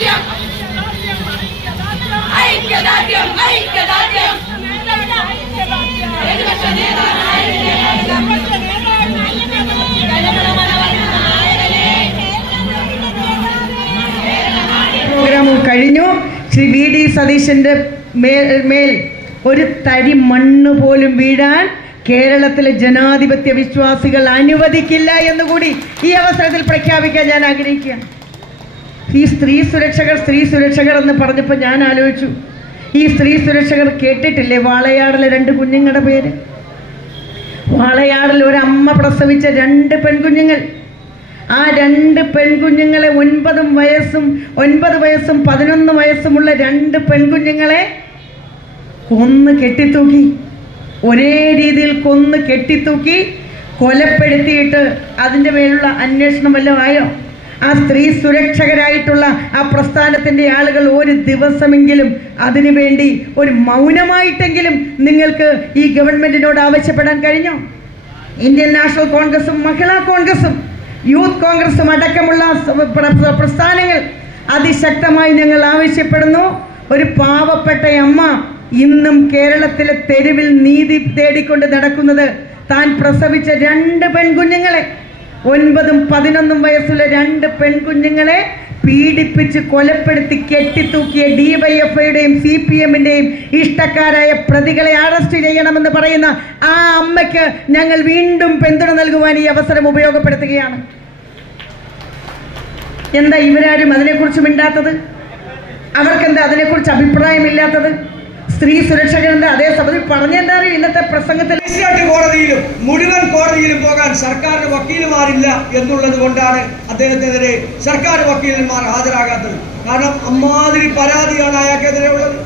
Programme കഴിഞ്ഞു. Shri V D സതീശന്റെ മേൽ ഒരു തരി മണ്ണ് പോലും വീഴാൻ കേരളത്തിലെ ജനാധിപത്യ വിശ്വാസികൾ അനുവദിക്കില്ല എന്നുകൂടി ഈ അവസരത്തിൽ പ്രഖ്യാപിക്കാൻ ഞാൻ ആഗ്രഹിക്കുകയാണ്. ഈ സ്ത്രീ സുരക്ഷകർ എന്ന് പറഞ്ഞപ്പോൾ ഞാൻ ആലോചിച്ചു, ഈ സ്ത്രീ സുരക്ഷകർ കേട്ടിട്ടില്ലേ വാളയാടിലെ 2 കുഞ്ഞുങ്ങളുടെ പേര്? വാളയാടിൽ ഒരു അമ്മ പ്രസവിച്ച 2 പെൺകുഞ്ഞുങ്ങൾ. ആ 2 പെൺകുഞ്ഞുങ്ങളെ 9 വയസ്സും 11 വയസ്സുമുള്ള 2 പെൺകുഞ്ഞുങ്ങളെ കൊന്ന് കെട്ടിത്തൂക്കി, ഒരേ രീതിയിൽ കൊന്ന് കെട്ടിത്തൂക്കി കൊലപ്പെടുത്തിയിട്ട് അതിൻ്റെ മേലുള്ള അന്വേഷണം വല്ലതും ആയോ? ആ സ്ത്രീ സുരക്ഷകരായിട്ടുള്ള ആ പ്രസ്ഥാനത്തിൻ്റെ ആളുകൾ ഒരു ദിവസമെങ്കിലും അതിനു വേണ്ടി ഒരു മൗനമായിട്ടെങ്കിലും നിങ്ങൾക്ക് ഈ ഗവൺമെൻറ്റിനോട് ആവശ്യപ്പെടാൻ കഴിഞ്ഞോ? ഇന്ത്യൻ നാഷണൽ കോൺഗ്രസും മഹിളാ കോൺഗ്രസും യൂത്ത് കോൺഗ്രസും അടക്കമുള്ള പ്രസ്ഥാനങ്ങൾ അതിശക്തമായി ഞങ്ങൾ ആവശ്യപ്പെടുന്നു. ഒരു പാവപ്പെട്ട അമ്മ ഇന്നും കേരളത്തിലെ തെരുവിൽ നീതി തേടിക്കൊണ്ട് നടക്കുന്നത് താൻ പ്രസവിച്ച 2 പെൺകുഞ്ഞുങ്ങളെ, 9ഉം 11ഉം വയസ്സുള്ള 2 പെൺകുഞ്ഞുങ്ങളെ പീഡിപ്പിച്ച് കൊലപ്പെടുത്തി കെട്ടിത്തൂക്കിയ ഡിവൈഎഫ്ഐയുടെയും CPMന്റെയും ഇഷ്ടക്കാരായ പ്രതികളെ അറസ്റ്റ് ചെയ്യണമെന്ന് പറയുന്ന ആ അമ്മയ്ക്ക് ഞങ്ങൾ വീണ്ടും പിന്തുണ നൽകുവാൻ ഈ അവസരം ഉപയോഗപ്പെടുത്തുകയാണ്. എന്താ ഇവരാരും അതിനെക്കുറിച്ച് മിണ്ടാത്തത്? അവർക്കെന്താ അതിനെക്കുറിച്ച് അഭിപ്രായമില്ലാത്തത്? സ്ത്രീ സുരക്ഷകരുടെ അതേ സഭയിൽ പറഞ്ഞെന്താണ് ഇന്നത്തെ പ്രസംഗത്തിൽ കോടതിയിലും മുഴുവൻ കോടതിയിലും പോകാൻ സർക്കാരിന് വക്കീലുമാരില്ല എന്നുള്ളത് കൊണ്ടാണ് അദ്ദേഹത്തിനെതിരെ സർക്കാർ വക്കീലന്മാർ ഹാജരാകാത്തത്. കാരണം അമ്മാതിരി പരാതിയാണ് അയാൾക്കെതിരെ ഉള്ളത്.